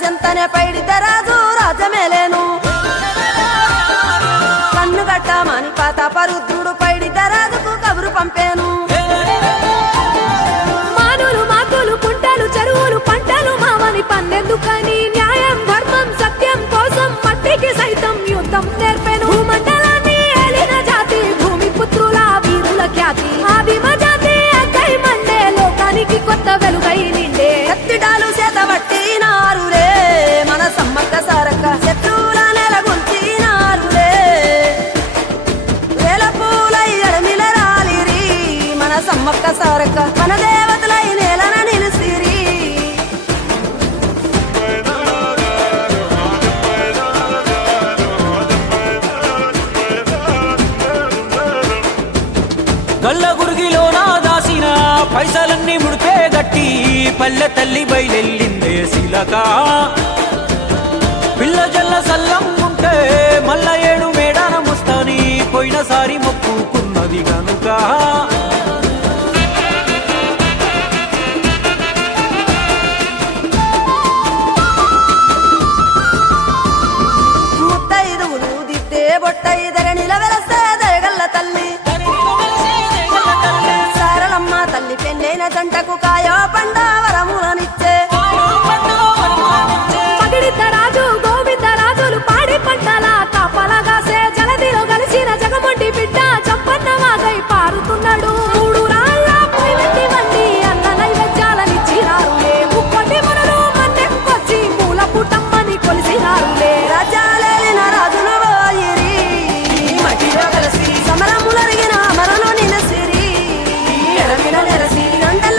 సెంతనే పైడిత రాజు రాజమేలేను కన్ను గట్టమని పాతాపరుద్రుడు పైడిత రాజుకు కబురు పంపేను మానులు మాకులు కుంటలు చెరువులు పంటలు మామని పన్నెందుకని న్యాయం ధర్మం సత్యం కోసం మట్టికి సైతం యుద్ధం నేర్పెను భూమండలాన్ని ఏలిన జాతి భూమి పుత్రుల వీరుల ఖ్యాతి ఆదిమ జాతి అక్కై మండే లోకానికి కొత్త వెలుగై నిండే ఎత్తిడాలు చేతబట్టి నారులే మన సమ్మక్క సారక్క శత్రువుల నెలగొల్చినారులే వేల పూలై అడమిల రాలిరి మన సమ్మక్క సారక్క మన దేవతలై నేలన నిలిసిరి గల్ల గురిగిలోన దాసిన పైసలన్నీ ముడిపే గట్టి పల్లె తల్లి బయలెల్లిందే శిలక పిల్ల జల్ల సల్లం ఉంటే మల్ల 7 మేడాన ముస్తాని పోయినసారి మొక్కుకున్నది గనుక